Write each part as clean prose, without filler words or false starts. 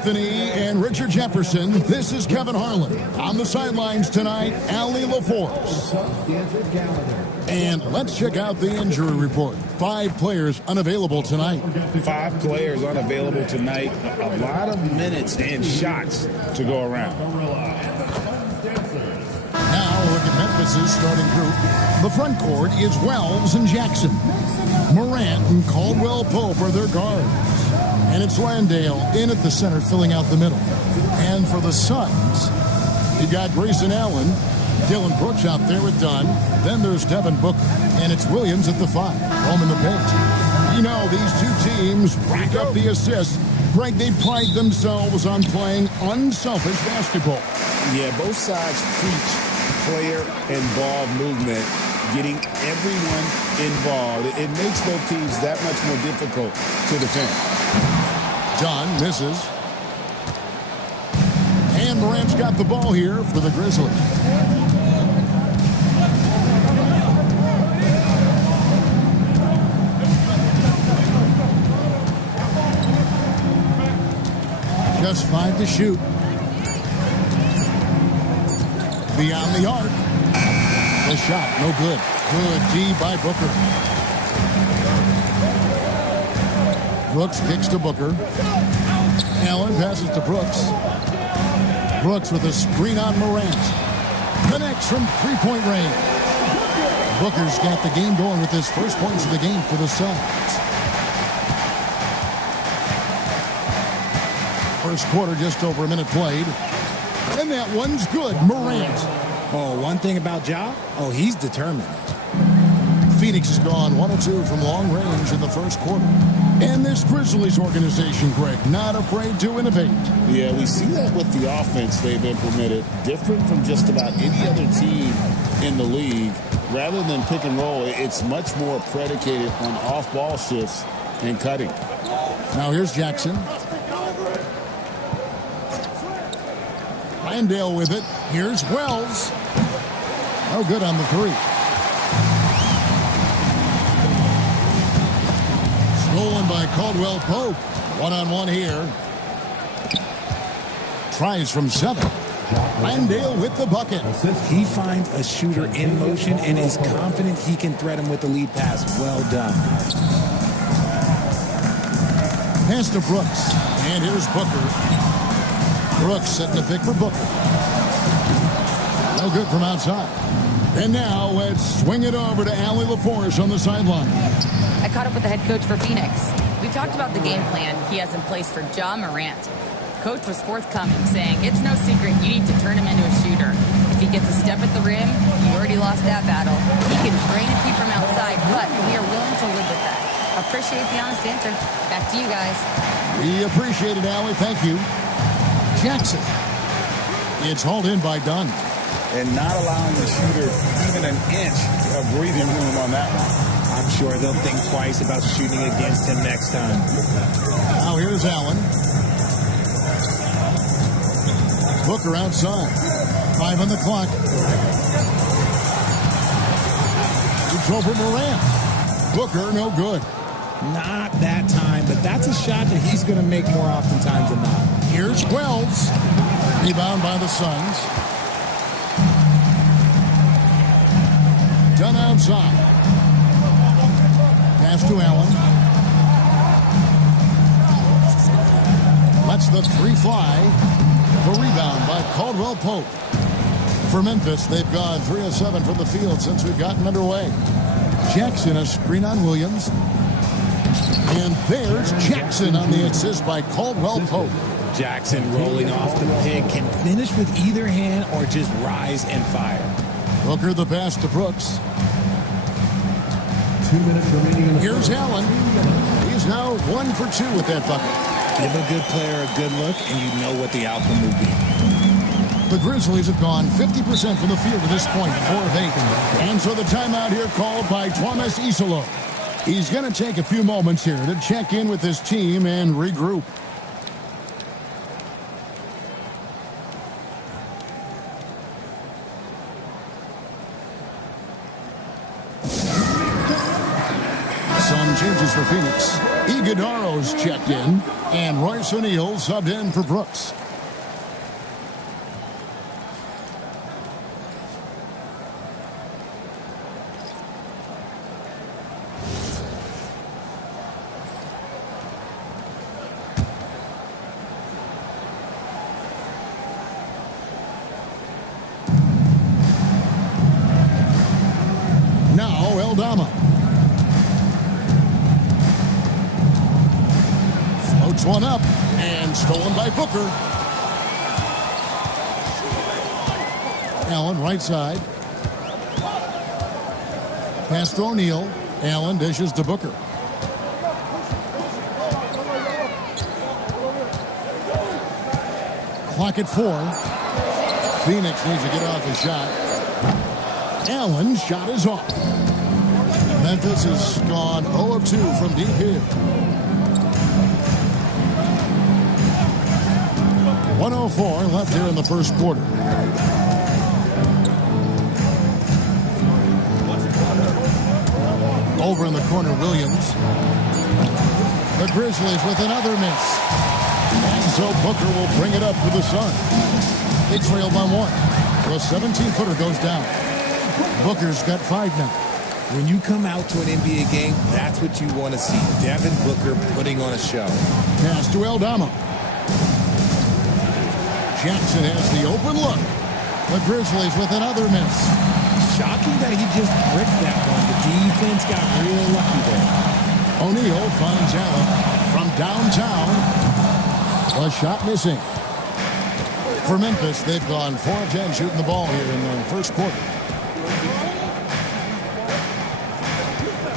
Anthony and Richard Jefferson. This is Kevin Harlan. On the sidelines tonight, Allie LaForce. And let's check out the injury report. 5 players unavailable tonight. 5 players unavailable tonight. A lot of minutes and shots to go around. Now look at Memphis' starting group. The front court is Wells and Jackson. Morant and Caldwell Pope are their guards. And it's Landale in at the center, filling out the middle. And for the Suns, you've got Grayson Allen, Dylan Brooks out there with Dunn. Then there's Devin Booker, and it's Williams at the 5, home in the paint. You know, these two teams rack up the assists. Greg, they pride themselves on playing unselfish basketball. Yeah, both sides preach player-involved movement, getting everyone involved. It makes both teams that much more difficult to defend. Dunn misses. And Morant's got the ball here for the Grizzlies. Just 5 to shoot. Beyond the arc. The shot, no good. Good D by Booker. Brooks kicks to Booker. Allen passes to Brooks. Brooks with a screen on Morant. Connects from three-point range. Booker's got the game going with his first points of the game for the Suns. First quarter, just over a minute played. And that one's good. Morant. Oh, one thing about Ja, he's determined. Phoenix has gone 1 of 2 from long range in the first quarter. And this Grizzlies organization, Greg, not afraid to innovate. Yeah, we see that with the offense they've implemented, different from just about any other team in the league. Rather than pick and roll, it's much more predicated on off-ball shifts and cutting. Now here's Jackson. Landale with it. Here's Wells. No good on the 3. Stolen by Caldwell Pope. One-on-one here. Tries from 7. Landale with the bucket. He finds a shooter in motion and is confident he can thread him with the lead pass. Well done. Pass to Brooks. And here's Booker. Brooks setting the pick for Booker. No good from outside. And now let's swing it over to Allie LaForce on the sideline. I caught up with the head coach for Phoenix. We talked about the game plan he has in place for Ja Morant. Coach was forthcoming, saying it's no secret you need to turn him into a shooter. If he gets a step at the rim, you already lost that battle. He can drain a few from outside, but we are willing to live with that. Appreciate the honest answer. Back to you guys. We appreciate it, Allie. Thank you. Jackson. It's hauled in by Dunn. And not allowing the shooter even an inch of breathing room on that one. I'm sure they'll think twice about shooting against him next time. Now here's Allen. Booker outside. 5 on the clock. It's over Morant. Booker, no good. Not that time, but that's a shot that he's going to make more oftentimes than not. Here's Wells. Rebound by the Suns. Done outside. Pass to Allen. Lets the 3 fly. The rebound by Caldwell Pope. For Memphis, they've gone 3 of 7 from the field since we've gotten underway. Jackson, a screen on Williams. And there's Jackson on the assist by Caldwell Pope. Jackson rolling off the pick can finish with either hand or just rise and fire. Booker the pass to Brooks. 2 minutes remaining. Here's Allen. He's now 1 for 2 with that bucket. Give a good player a good look, and you know what the outcome will be. The Grizzlies have gone 50% from the field to this point, 4 of 8. And so the timeout here called by Thomas Isolo. He's going to take a few moments here to check in with his team and regroup. Some changes for Phoenix. Iguodaro's checked in. And Royce O'Neal subbed in for Brooks. Now Eldama. Floats one up and stolen by Booker. Allen right side. Pass to O'Neal. Allen dishes to Booker. Clock at 4. Phoenix needs to get off his shot. Allen's shot is off. Memphis has gone 0 of 2 from deep here. 1:04 left here in the first quarter. Over in the corner, Williams. The Grizzlies with another miss. And so Booker will bring it up for the Suns. They trail by 1. The 17-footer goes down. Booker's got 5 now. When you come out to an NBA game, that's what you want to see. Devin Booker putting on a show. Pass to Eldama. Jackson has the open look. The Grizzlies with another miss. Shocking that he just bricked that one. The defense got real lucky there. O'Neal finds Allen from downtown. A shot missing. For Memphis, they've gone 4 of 10 shooting the ball here in the first quarter.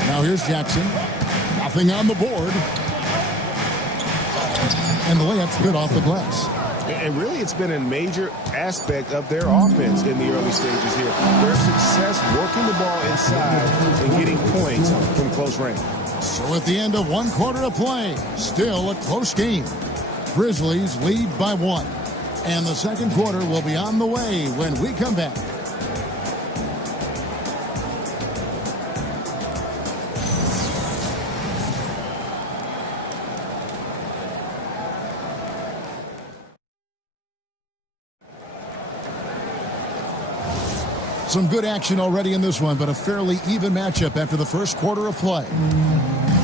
Now here's Jackson. Nothing on the board. And the layup's good off the glass. And really, it's been a major aspect of their offense in the early stages here. Their success working the ball inside and getting points from close range. So at the end of 1 quarter of play, still a close game. Grizzlies lead by 1. And the second quarter will be on the way when we come back. Some good action already in this one, but a fairly even matchup after the first quarter of play.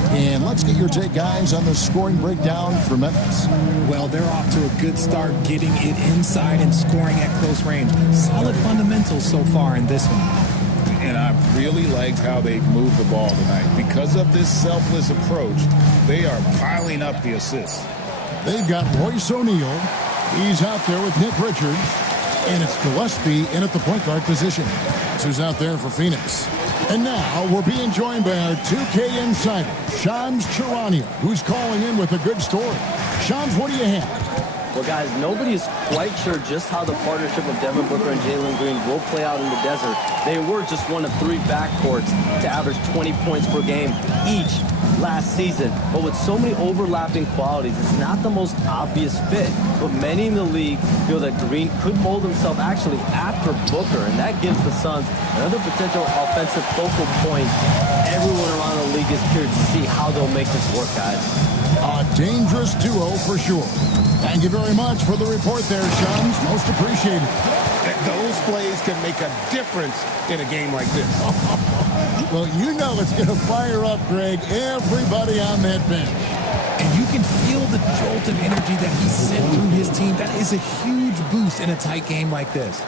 And let's get your take, guys, on the scoring breakdown for Memphis. Well, they're off to a good start getting it inside and scoring at close range. Solid fundamentals so far in this one. And I really liked how they moved the ball tonight. Because of this selfless approach, they are piling up the assists. They've got Royce O'Neal. He's out there with Nick Richards. And it's Gillespie in at the point guard position. That's who's out there for Phoenix. And now we're being joined by our 2K insider, Shams Charania, who's calling in with a good story. Shams, what do you have? Well, guys, nobody is quite sure just how the partnership of Devin Booker and Jalen Green will play out in the desert. They were just one of 3 backcourts to average 20 points per game each last season. But with so many overlapping qualities, it's not the most obvious fit. But many in the league feel that Green could mold himself actually after Booker, and that gives the Suns another potential offensive focal point. Everyone around the league is curious to see how they'll make this work, guys. A dangerous duo for sure. Thank you very much for the report there, Shams. Most appreciated. Those plays can make a difference in a game like this. Well, you know it's going to fire up, Greg, everybody on that bench. And you can feel the jolt of energy that he sent through his team. That is a huge boost in a tight game like this.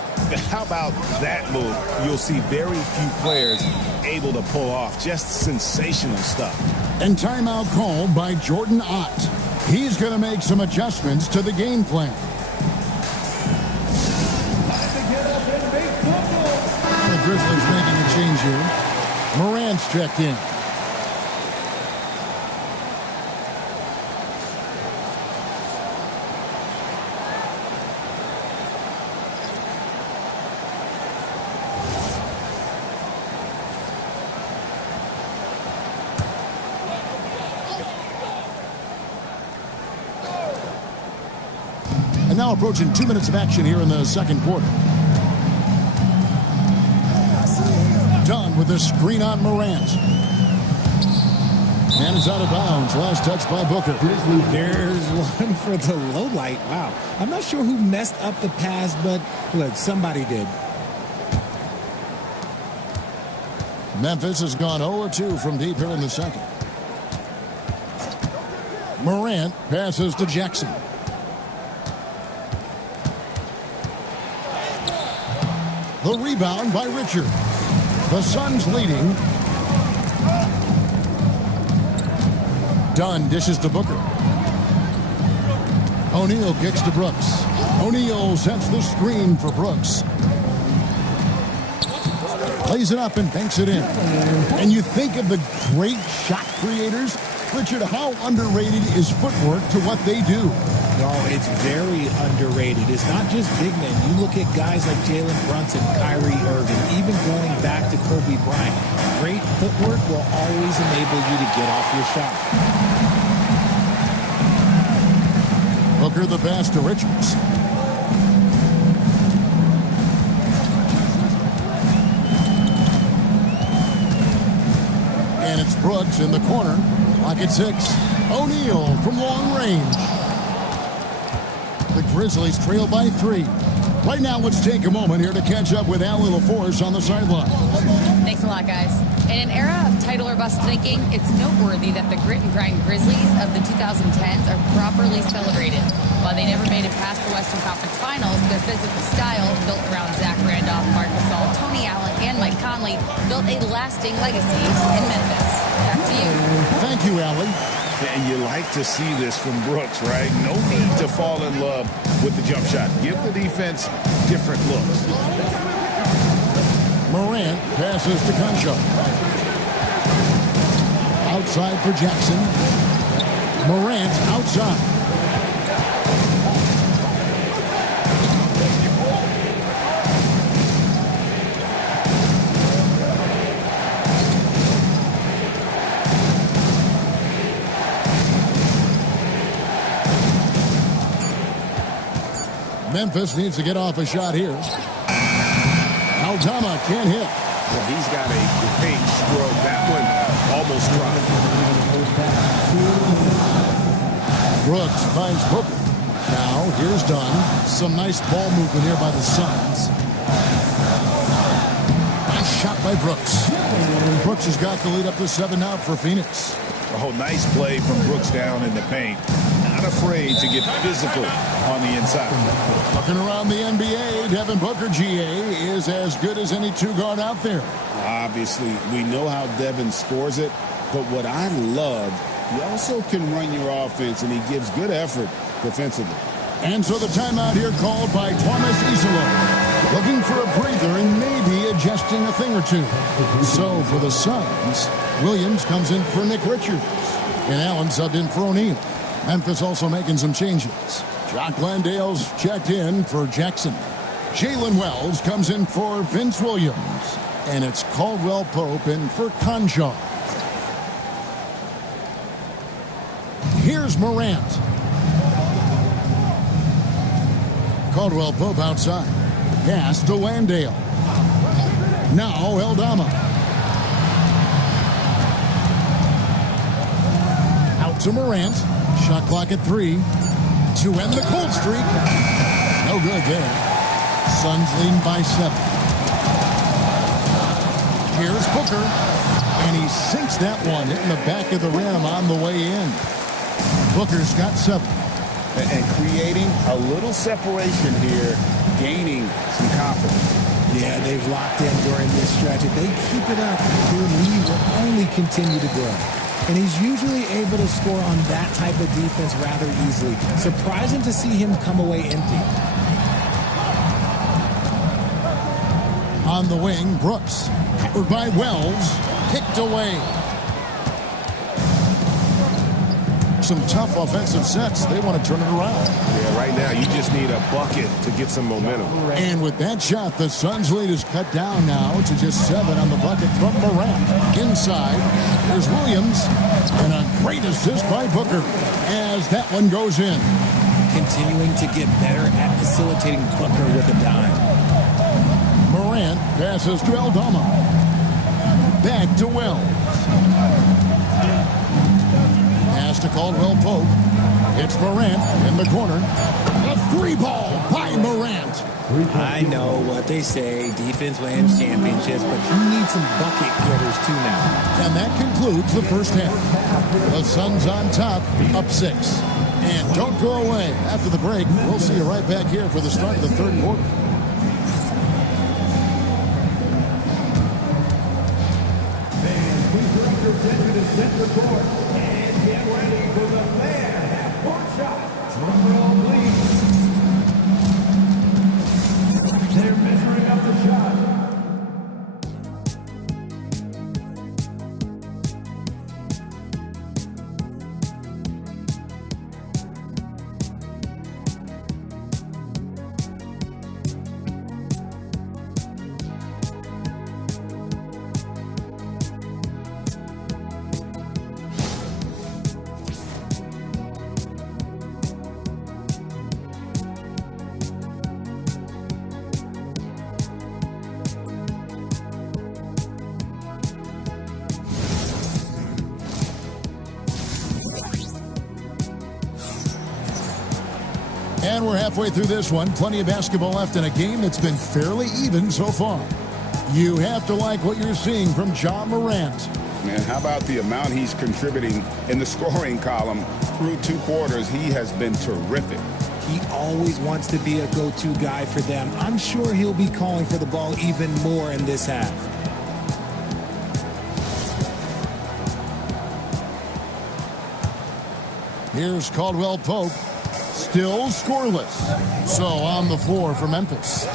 How about that move? You'll see very few players able to pull off just sensational stuff. And timeout called by Jordan Ott. He's going to make some adjustments to the game plan. The Grizzlies making a change here. Morant's checked in. And now approaching 2 minutes of action here in the second quarter. Done with the screen on Morant. And it's out of bounds. Last touch by Booker. There's one for the low light. Wow. I'm not sure who messed up the pass, but look, somebody did. Memphis has gone 0-2 from deep here in the second. Morant passes to Jackson. The rebound by Richard. The Suns leading. Dunn dishes to Booker. O'Neal kicks to Brooks. O'Neal sets the screen for Brooks. Plays it up and banks it in. And you think of the great shot creators. Richard, how underrated is footwork to what they do? No, it's very underrated. It's not just big men. You look at guys like Jalen Brunson, Kyrie Irving, even going back to Kobe Bryant. Great footwork will always enable you to get off your shot. Booker the pass to Richards. And it's Brooks in the corner. Lock at 6. O'Neal from long range. The Grizzlies trail by 3. Right now, let's take a moment here to catch up with Allie LaForce on the sideline. Thanks a lot, guys. In an era of title or bust thinking, it's noteworthy that the grit and grind Grizzlies of the 2010s are properly celebrated. While they never made it past the Western Conference Finals, their physical style, built around Zach Randolph, Marc Gasol, Tony Allen, and Mike Conley, built a lasting legacy in Memphis. Back to you. Thank you, Allie. And you like to see this from Brooks, right? No need to fall in love with the jump shot. Give the defense different looks. Morant passes to Concho. Outside for Jackson. Morant outside. Memphis needs to get off a shot here. Aldama can't hit. Well, he's got a great stroke. That one almost dropped. Brooks finds Booker. Now, here's Dunn. Some nice ball movement here by the Suns. Nice shot by Brooks. Brooks has got the lead up to 7 now for Phoenix. Oh, nice play from Brooks down in the paint. Not afraid to get physical on the inside. Looking around the NBA, Devin Booker, GA, is as good as any two-guard out there. Obviously, we know how Devin scores it, but what I love, he also can run your offense, and he gives good effort defensively. And so the timeout here called by Thomas Isolo. Looking for a breather and maybe adjusting a thing or two. So for the Suns, Williams comes in for Nick Richards. And Allen subbed in for O'Neal. Memphis also making some changes. Jock Landale's checked in for Jackson. Jalen Wells comes in for Vince Williams. And it's Caldwell Pope in for Conjo. Here's Morant. Caldwell Pope outside. Pass to Landale. Now Aldama. Out to Morant. Shot clock at 3 to end the cold streak. No good there. Suns leading by 7. Here's Booker. And he sinks that one, hitting the back of the rim on the way in. Booker's got 7. And creating a little separation here, gaining some confidence. Yeah, they've locked in during this stretch. If they keep it up, their lead will only continue to grow. And he's usually able to score on that type of defense rather easily. Surprising to see him come away empty. On the wing, Brooks. Covered by Wells. Picked away. Some tough offensive sets. They want to turn it around. Yeah, right now you just need a bucket to get some momentum. And with that shot, the Suns' lead is cut down now to just 7 on the bucket from Morant. Inside, there's Williams. And a great assist by Booker as that one goes in. Continuing to get better at facilitating Booker with a dime. Morant passes to Aldama. Back to Wells. pass to Caldwell Pope. It's Morant in the corner. A three ball by Morant. I know what they say, defense wins championships, but you need some bucket getters too now. And that concludes the first half. The Suns on top, up 6. And don't go away. After the break, we'll see you right back here for the start of the third quarter. Center court and get ready for the fan half-court shot. Drum roll, please. They're measuring up the shot. And we're halfway through this one. Plenty of basketball left in a game that's been fairly even so far. You have to like what you're seeing from Ja Morant. Man, how about the amount he's contributing in the scoring column through 2 quarters? He has been terrific. He always wants to be a go-to guy for them. I'm sure he'll be calling for the ball even more in this half. Here's Caldwell Pope. Still scoreless. So on the floor for Memphis.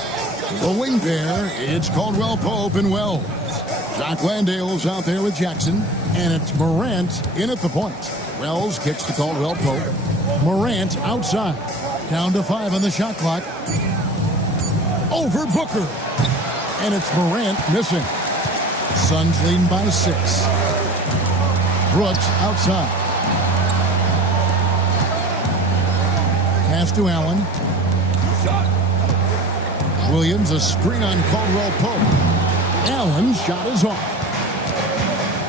The wing pair, it's Caldwell Pope and Wells. Jock Landale's out there with Jackson. And it's Morant in at the point. Wells kicks to Caldwell Pope. Morant outside. Down to 5 on the shot clock. Over Booker. And it's Morant missing. Suns leading by 6. Brooks outside. Pass to Allen. Williams, a screen on Caldwell Pope. Allen's shot is off.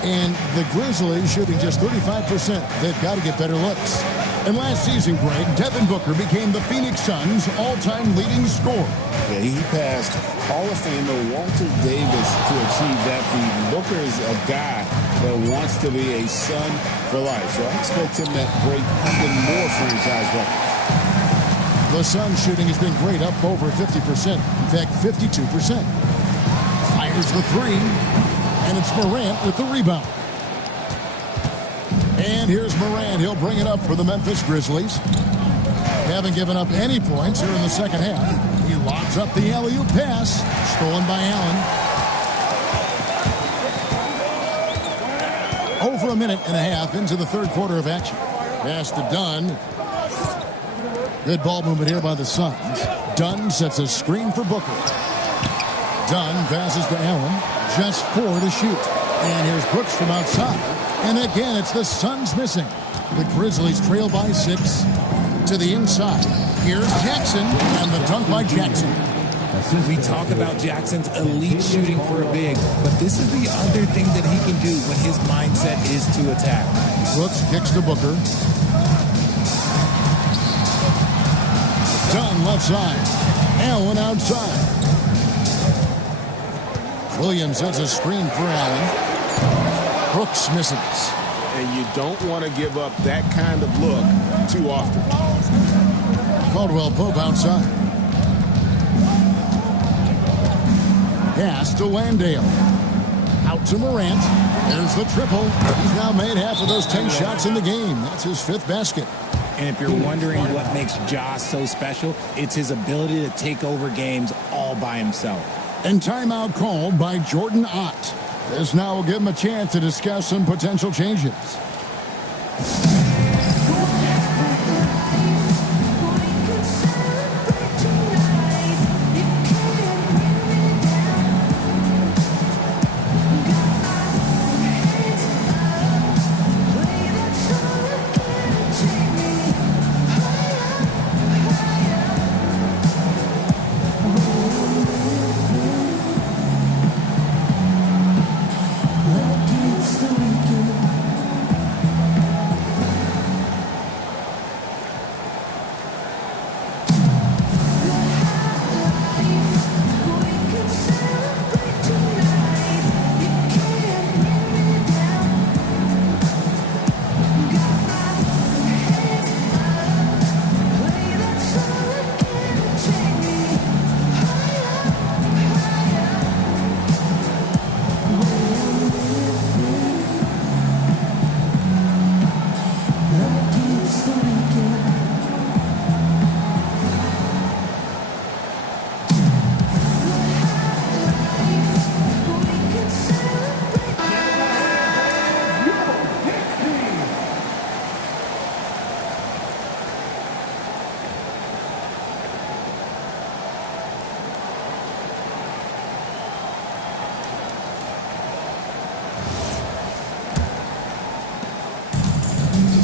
And the Grizzlies shooting just 35%. They've got to get better looks. And last season, Greg, Devin Booker became the Phoenix Suns' all-time leading scorer. Yeah, he passed Hall of Famer Walter Davis to achieve that feat. Booker is a guy that wants to be a Sun for life. So I expect him to break even more franchise records. The Suns shooting has been great, up over 50%. In fact, 52%. Fires the 3, and it's Morant with the rebound. And here's Morant. He'll bring it up for the Memphis Grizzlies. Haven't given up any points here in the second half. He lobs up the alley-oop pass, stolen by Allen. Over a minute and a half into the third quarter of action. Pass to Dunn. Good ball movement here by the Suns. Dunn sets a screen for Booker. Dunn passes to Allen. Just 4 to shoot. And here's Brooks from outside. And again, it's the Suns missing. The Grizzlies trail by 6 to the inside. Here's Jackson, and the dunk by Jackson. We talk about Jackson's elite shooting for a big, but this is the other thing that he can do when his mindset is to attack. Brooks kicks to Booker. Dunn left side. Allen outside. Williams sets a screen for Allen. Brooks misses. And you don't want to give up that kind of look too often. Caldwell Pope outside. Pass to Landale. Out to Morant. There's the triple. He's now made half of those 10 shots in the game. That's his 5th basket. And if you're wondering what makes Ja so special, it's his ability to take over games all by himself. And timeout called by Jordan Ott. This now will give him a chance to discuss some potential changes.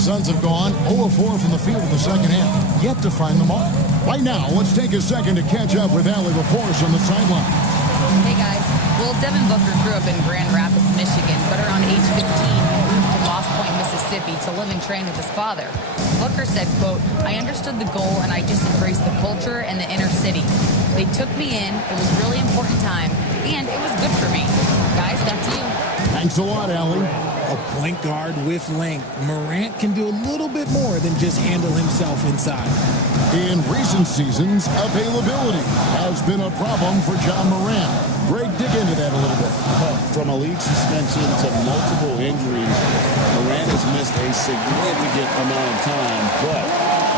Suns have gone 0-4 from the field in the second half, yet to find the mark. Right now, let's take a second to catch up with Allie before us on the sideline. Hey guys, well, Devin Booker grew up in Grand Rapids, Michigan, but around age 15, he moved to Lost Point, Mississippi to live and train with his father. Booker said, quote, "I understood the goal and I just embraced the culture and the inner city. They took me in, it was a really important time, and it was good for me." Guys, back to you. Thanks a lot, Allie. A point guard with length. Morant can do a little bit more than just handle himself inside. In recent seasons, availability has been a problem for Ja Morant. Greg, dig into that a little bit. From a league suspension to multiple injuries, Morant has missed a significant amount of time, but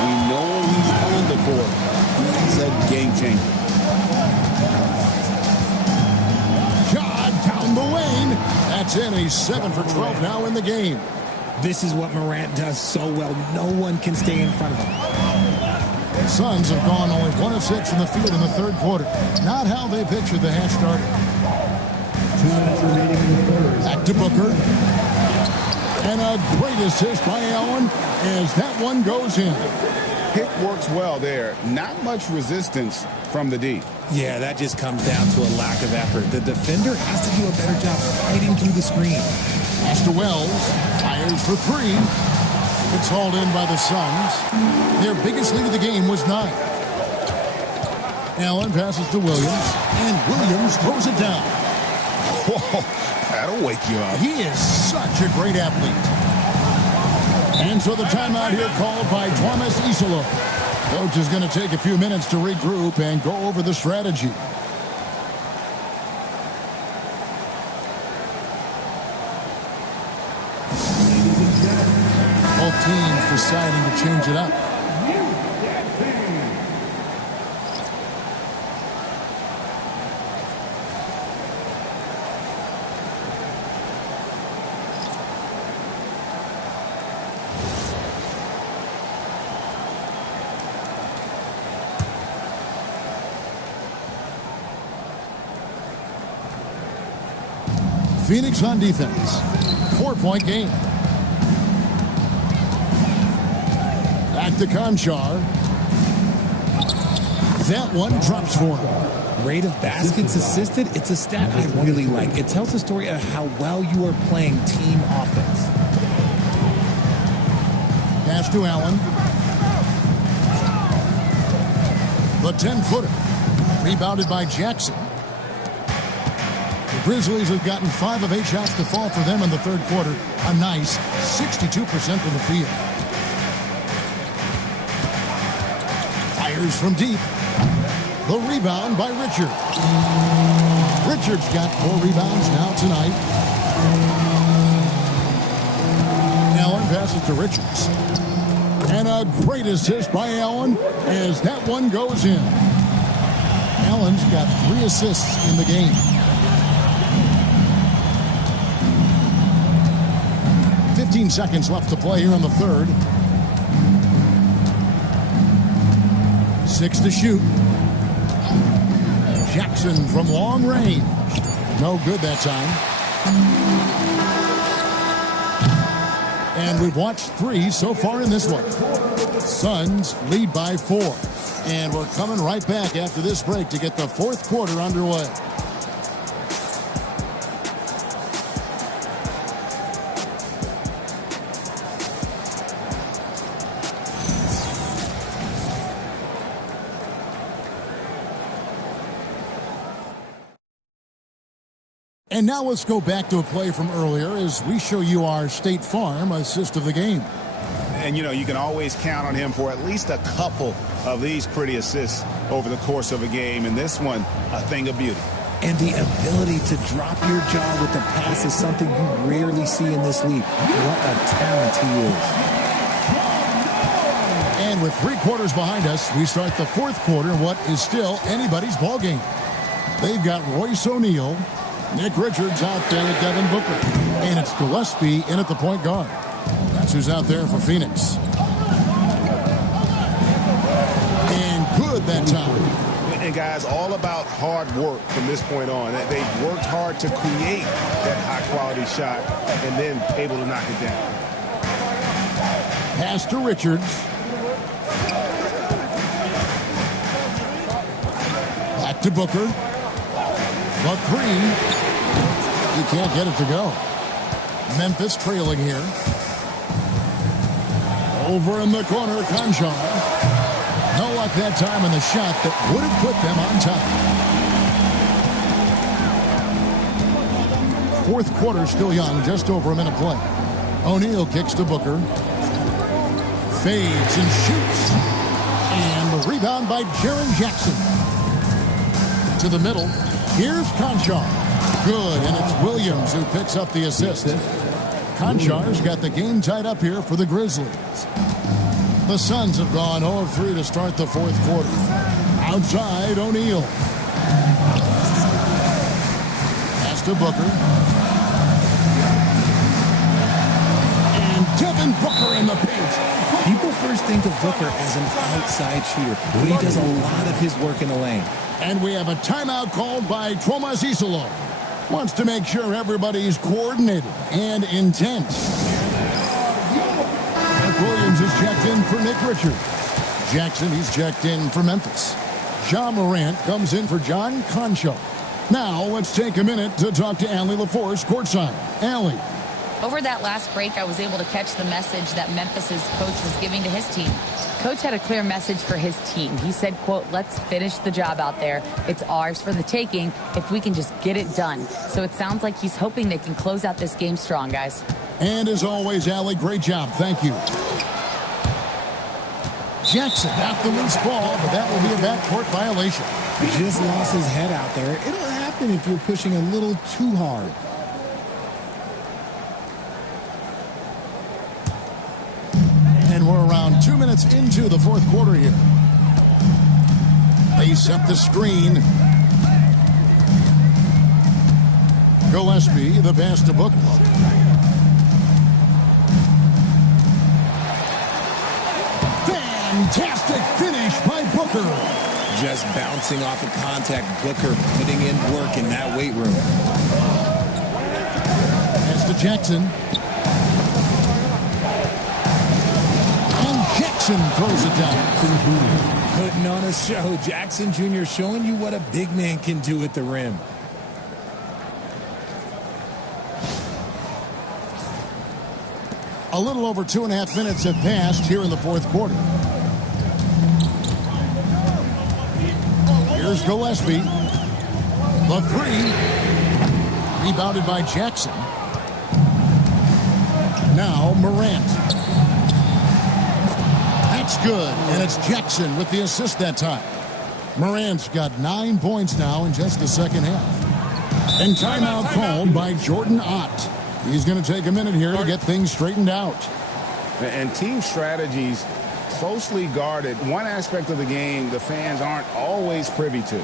we know when he's on the court, he's a game changer. Ja down the lane. That's in. He's 7 for 12 now in the game. This is what Morant does so well. No one can stay in front of him. Suns have gone only 1 of 6 from the field in the third quarter. Not how they pictured the half started. 2 minutes remaining in the third. Back to Booker. And a great assist by Allen as that one goes in. Pick works well there. Not much resistance from the D. Yeah, that just comes down to a lack of effort. The defender has to do a better job fighting through the screen. Pass to Wells. Fires for 3. It's hauled in by the Suns. Their biggest lead of the game was 9. Allen passes to Williams, and Williams throws it down. Whoa, that'll wake you up. He is such a great athlete. And so the timeout here called by Thomas Isola. Coach is going to take a few minutes to regroup and go over the strategy. Both teams deciding to change it up. Phoenix on defense. 4-point game. Back to Conchar. That one drops for him. Rate of baskets assisted, it's a stat I really like. It tells the story of how well you are playing team offense. Pass to Allen. The 10-footer. Rebounded by Jackson. The Grizzlies have gotten 5 of 8 shots to fall for them in the third quarter. A nice 62% from the field. Fires from deep. The rebound by Richard. Richard's got 4 rebounds now tonight. Allen passes to Richards. And a great assist by Allen as that one goes in. Allen's got 3 assists in the game. 15 seconds left to play here in the third. 6 to shoot. Jackson from long range. No good that time. And we've watched 3 so far in this one. Suns lead by 4. And we're coming right back after this break to get the fourth quarter underway. And now let's go back to a play from earlier as we show you our State Farm assist of the game. And, you know, you can always count on him for at least a couple of these pretty assists over the course of a game. And this one, a thing of beauty. And the ability to drop your jaw with the pass is something you rarely see in this league. What a talent he is. And with 3 quarters behind us, we start the fourth quarter in what is still anybody's ball game. They've got Royce O'Neal, Nick Richards out there at Devin Booker. And it's Gillespie in at the point guard. That's who's out there for Phoenix. And good that time. And guys, all about hard work from this point on. They've worked hard to create that high-quality shot and then able to knock it down. Pass to Richards. Back to Booker. The three. He can't get it to go. Memphis trailing here. Over in the corner, Conchar. No luck that time on the shot that would have put them on top. Fourth quarter still young, just over a minute play. O'Neal kicks to Booker. Fades and shoots. And the rebound by Jaren Jackson. To the middle. Here's Conchar. Good, and it's Williams who picks up the assist. Conchar's got the game tied up here for the Grizzlies. The Suns have gone 0 of 3 to start the fourth quarter. Outside, O'Neal. Pass to Booker. And Devin Booker in the paint. People first think of Booker as an outside shooter, but he does a lot of his work in the lane. And we have a timeout called by Thomas Isolo. Wants to make sure everybody's coordinated and intense. Mike Williams is checked in for Nick Richards. Jackson, he's checked in for Memphis. Ja Morant comes in for John Conchar. Now, let's take a minute to talk to Allie LaForce courtside. Allie. Over that last break, I was able to catch the message that Memphis's coach was giving to his team. Coach had a clear message for his team. He said, quote, let's finish the job out there. It's ours for the taking if we can just get it done. So it sounds like he's hoping they can close out this game strong, guys. And as always, Allie, great job. Thank you. Jackson got the loose ball, but that will be a backcourt violation. He just lost his head out there. It'll happen if you're pushing a little too hard. And we're around 2 minutes into the fourth quarter here. They set the screen. Gillespie, the pass to Booker. Fantastic finish by Booker. Just bouncing off of contact. Booker putting in work in that weight room. Pass to Jackson. Jackson throws it down. Putting on a show. Jackson Jr. showing you what a big man can do at the rim. A little over 2.5 minutes have passed here in the fourth quarter. Here's Gillespie. The three. Rebounded by Jackson. Now Morant. That's good, and it's Jackson with the assist that time. Morant's got 9 points now in just the second half. And timeout called by Jordan Ott. He's going to take a minute here to get things straightened out. And team strategies closely guarded. One aspect of the game the fans aren't always privy to.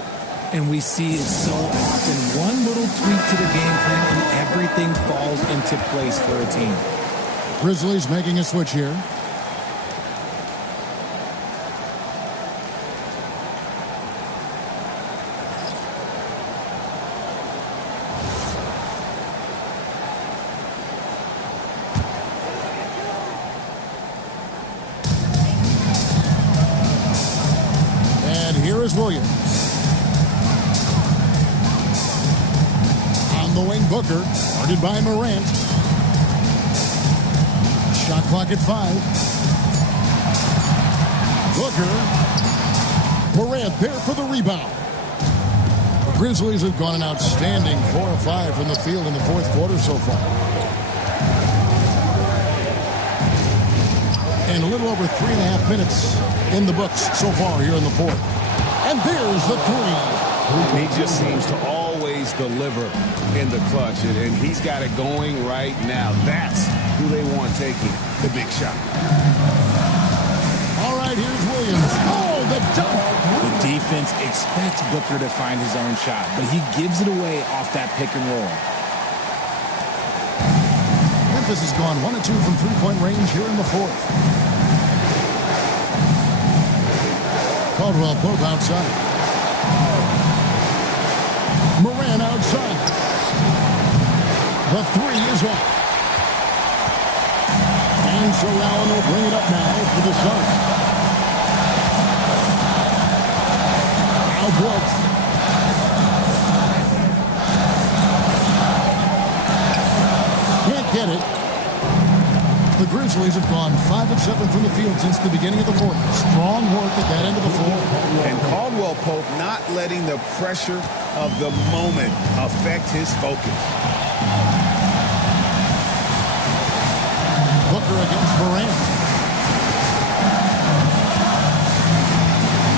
And we see it so often. One little tweak to the game plan and everything falls into place for a team. Grizzlies making a switch here. Here is Williams. On the wing, Booker, guarded by Morant. Shot clock at 5. Booker. Morant there for the rebound. The Grizzlies have gone an outstanding 4 of 5 from the field in the fourth quarter so far. And a little over 3.5 minutes in the books so far here in the fourth. And there's the three. He just seems to always deliver in the clutch, and he's got it going right now. That's who they want taking the big shot. All right, here's Williams. Oh, the dunk. The defense expects Booker to find his own shot, but he gives it away off that pick and roll. Memphis has gone 1 of 2 from three-point range here in the fourth. Caldwell Pope outside. Morant outside. The three is off. And so Allen will bring it up now for the Suns. Al Brooks. Can't get it. The Grizzlies have gone 5 of 7 from the field since the beginning of the fourth. Strong work at that end of the floor. And Caldwell Pope not letting the pressure of the moment affect his focus. Booker against Morant.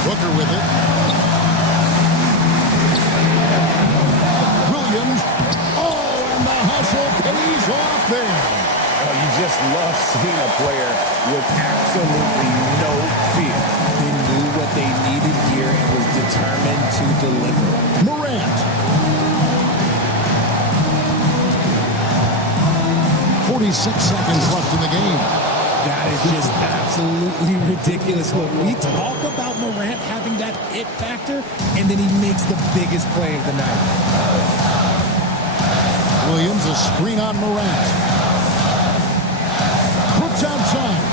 Booker with it. Williams. Oh, and the hustle pays off there. You just love seeing a player with absolutely no fear. He knew what they needed here and was determined to deliver. Morant. 46 seconds left in the game. That is just absolutely ridiculous. Look, we talk about Morant having that it factor, and then he makes the biggest play of the night. Williams, a screen on Morant. Puts outside.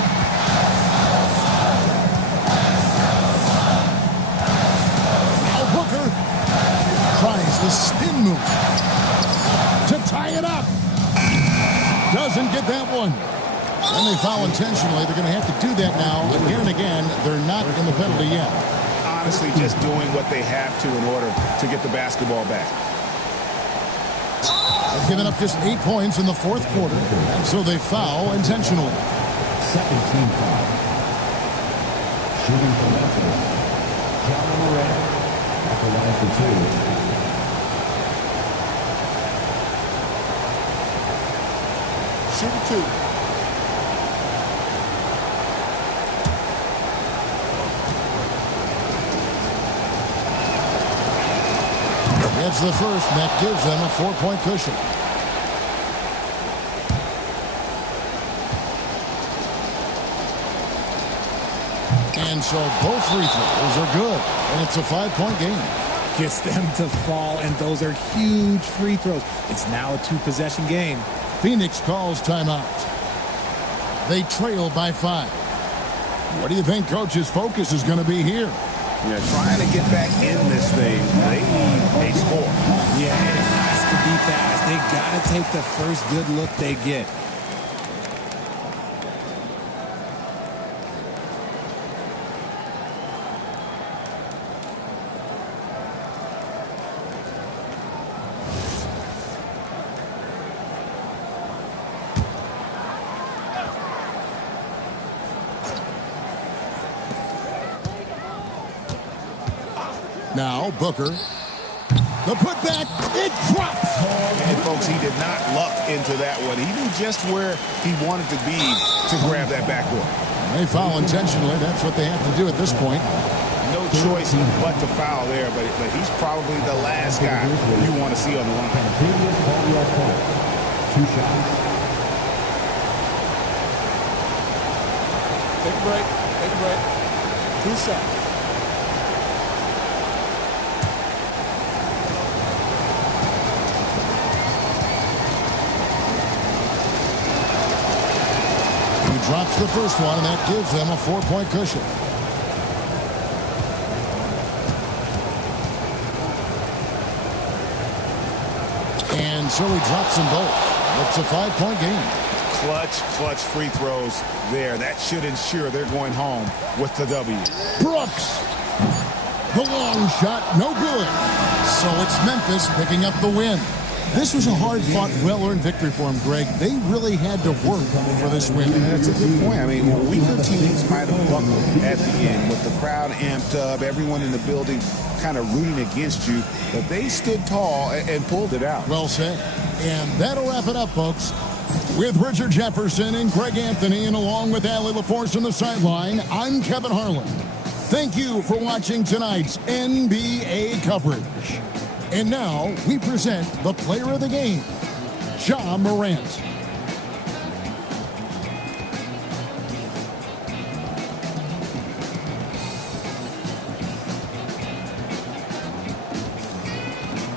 Now Booker tries the spin move to tie it up. Doesn't get that one. And they foul intentionally. They're going to have to do that now again and again. They're not in the penalty yet. Honestly, just doing what they have to in order to get the basketball back. They've given up just 8 points in the fourth quarter, and so they foul intentionally. Second team foul. Shooting for Memphis, Ja Morant at the line for 2. Shooting 2. It's the first, and that gives them a 4-point cushion. And so both free throws are good, and it's a 5-point game. Gets them to fall, and those are huge free throws. It's now a 2-possession game. Phoenix calls timeout. They trail by 5. What do you think Coach's focus is going to be here? Yeah, trying to get back in this thing. They need a score. Yeah, and it has to be fast. They got to take the first good look they get. Now, Booker. The putback, it drops. And folks, he did not luck into that one. He knew just where he wanted to be to grab that backboard. They foul intentionally. That's what they have to do at this point. No choice but to foul there, but he's probably the last guy you want to see on the line. 2 shots. Take a break. Take a break. 2 shots. Drops the first one, and that gives them a 4-point cushion. And so he drops them both. It's a 5-point game. Clutch free throws there. That should ensure they're going home with the W. Brooks. The long shot, no good. So it's Memphis picking up the win. This was a hard-fought, well-earned victory for him, Greg. They really had to work for this win. That's a good point. I mean, weaker teams might have buckled at the end with the crowd amped up, everyone in the building kind of rooting against you, but they stood tall and pulled it out. Well said. And that'll wrap it up, folks. With Richard Jefferson and Greg Anthony, and along with Allie LaForce on the sideline, I'm Kevin Harlan. Thank you for watching tonight's NBA coverage. And now we present the player of the game, Ja Morant.